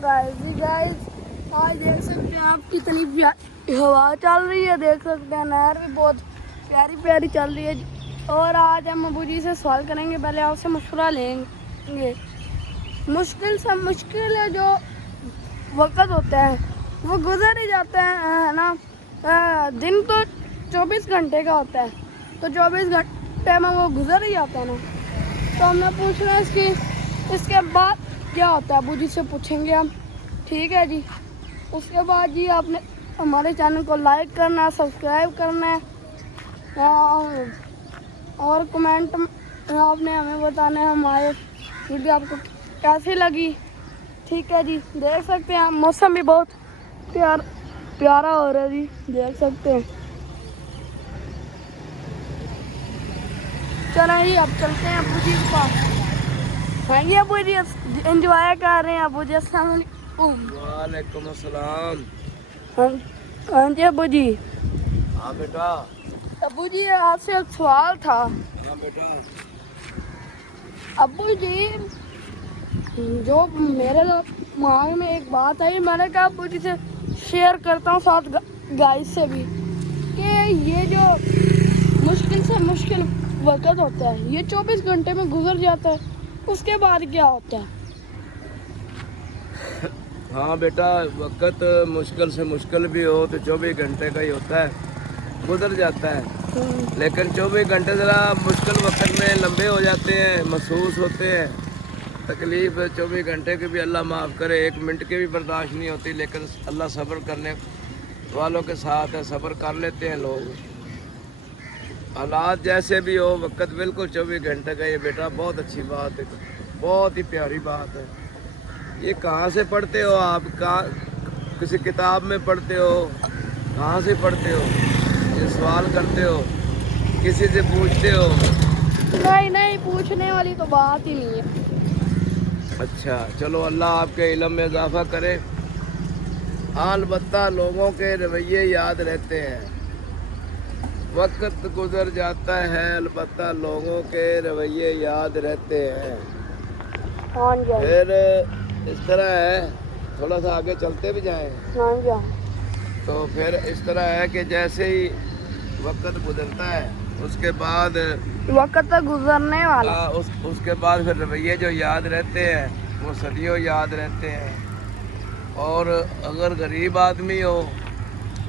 Guys आज देख सकते हैं आप कितनी हवा चल रही है। देख सकते हैं नहर भी बहुत प्यारी प्यारी चल रही है। और आज हम अबू जी से सवाल करेंगे, पहले आपसे मशवरा लेंगे। मुश्किल से मुश्किल है जो वक्त होता है वो गुजर ही जाता है ना। दिन तो 24 घंटे का होता है, तो 24 घंटे में वो गुजर ही जाता है ना। तो हमें पूछना है इसके बाद क्या होता है, अबू जी से पूछेंगे हम। ठीक है जी। उसके बाद जी आपने हमारे चैनल को लाइक करना है, सब्सक्राइब करना है और कमेंट में आपने हमें बताना है हमारे वीडियो आपको कैसी लगी। ठीक है जी। देख सकते हैं मौसम भी बहुत प्यारा हो रहा है जी, देख सकते हैं। चलो जी अब चलते हैं अबू जी के पास। हाँ जी अबू जी एंजॉय कर रहे हैं अबू जी। अस्सलाम वालेकुम अस्सलाम। हाँ जी अबू जी। हाँ बेटा। अबू जी आपसे एक सवाल था। हाँ बेटा। अबू जी जो मेरे दिमाग में एक बात आई, मैंने कहा अबू जी से शेयर करता हूँ साथ गाइस से भी, कि ये जो मुश्किल से मुश्किल वक्त होता है ये 24 घंटे में गुजर जाता है, उसके बाद क्या होता है? हाँ बेटा, वक्त मुश्किल से मुश्किल भी हो तो 24 घंटे का ही होता है, गुजर जाता है। लेकिन 24 घंटे ज़रा मुश्किल वक्त में लंबे हो जाते हैं, महसूस होते हैं। तकलीफ़ 24 घंटे की भी अल्लाह माफ़ करे, 1 मिनट की भी बर्दाश्त नहीं होती, लेकिन अल्लाह सब्र करने वालों के साथ है, सब्र कर लेते हैं लोग। हालात जैसे भी हो, वक्त बिल्कुल 24 घंटे का। ये बेटा बहुत अच्छी बात है, बहुत ही प्यारी बात है। ये कहाँ से पढ़ते हो आप? कहाँ किसी किताब में पढ़ते हो? कहाँ से पढ़ते हो? ये सवाल करते हो, किसी से पूछते हो? नहीं, पूछने वाली तो बात ही नहीं है। अच्छा चलो, अल्लाह आपके इल्म में इजाफा करे। अलबत्ता लोगों के रवैये याद रहते हैं, वक्त गुजर जाता है, अलबत्ता लोगों के रवैये याद रहते हैं। हाँ जी। फिर इस तरह है, थोड़ा सा आगे चलते भी जाएं हाँ जी। तो फिर इस तरह है कि जैसे ही वक्त गुजरता है उसके बाद वक्त गुजरने वाला उसके बाद फिर रवैये जो याद रहते हैं वो सदियों याद रहते हैं। और अगर गरीब आदमी हो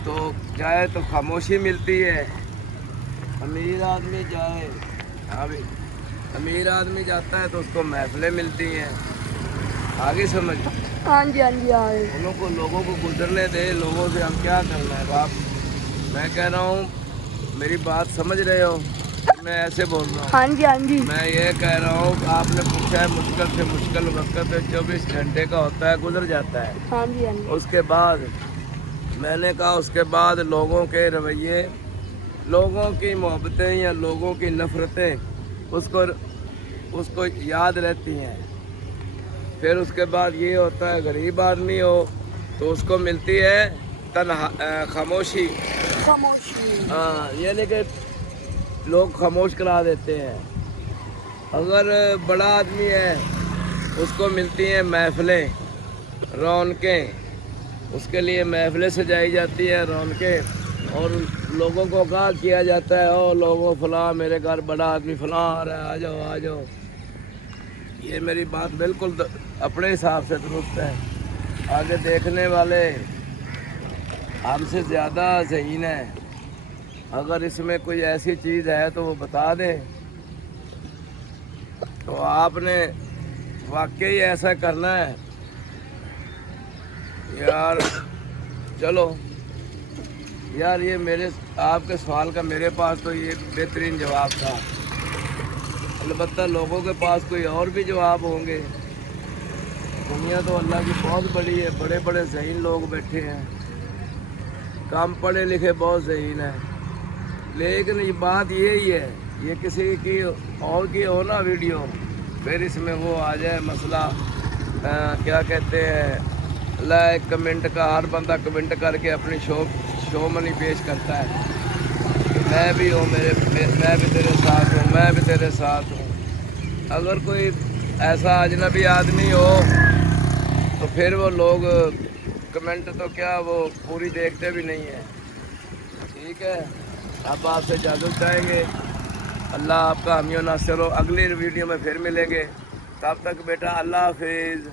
तो जाए तो खामोशी मिलती है, अमीर आदमी जाए, हाँ भी अमीर आदमी जाता है तो उसको महफिलें मिलती हैं। आगे समझ? हाँ जी आगे। लोगों को गुजरने दे, लोगों से हम क्या करना है बाप। मैं कह रहा हूँ, मेरी बात समझ रहे हो? मैं ऐसे बोल रहा हूँ। हाँ जी। मैं ये कह रहा हूँ, आपने पूछा है मुश्किल से मुश्किल वक्त 24 घंटे का होता है, गुजर जाता है। हाँ जी। उसके बाद मैंने कहा, उसके बाद लोगों के रवैये, लोगों की मोहब्बतें या लोगों की नफ़रतें उसको याद रहती हैं। फिर उसके बाद ये होता है, गरीब आदमी हो तो उसको मिलती है खामोशी। हाँ, यानी कि लोग खामोश करा देते हैं। अगर बड़ा आदमी है उसको मिलती हैं महफिलें, रौनकें। उसके लिए महफिलें सजाई जाती हैं, रौनकें, और लोगों को कहा किया जाता है, ओ लोगों फलां मेरे घर बड़ा आदमी फलां आ रहा है, आ जाओ। ये मेरी बात बिल्कुल अपने हिसाब से दुरुस्त है। आगे देखने वाले हमसे ज़्यादा ज़हीन है, अगर इसमें कोई ऐसी चीज़ है तो वो बता दें। तो आपने वाकई ऐसा करना है यार। चलो यार, ये मेरे आपके सवाल का मेरे पास तो ये बेहतरीन जवाब था। अलबत्ता लोगों के पास कोई और भी जवाब होंगे। दुनिया तो अल्लाह की बहुत बड़ी है, बड़े बड़े ज़हीन लोग बैठे हैं, कम पढ़े लिखे बहुत ज़हीन है। लेकिन ये बात यही है, ये किसी की और की हो ना वीडियो, फिर इसमें वो आ जाए मसला, क्या कहते हैं, लाइक कमेंट का, हर बंदा कमेंट करके अपनी शो मनी पेश करता है। मैं भी हूँ, मैं भी तेरे साथ हूँ, मैं भी तेरे साथ हूँ। अगर कोई ऐसा अजनबी आदमी हो تو پھر وہ لوگ کمنٹ تو کیا وہ پوری دیکھتے بھی نہیں ہیں. ٹھیک ہے, اب آپ سے اجازت چاہیں گے. اللہ آپ کا حامی و ناصر ہو. اگلی ویڈیو میں پھر ملیں گے. تب تک بیٹا اللہ حافظ.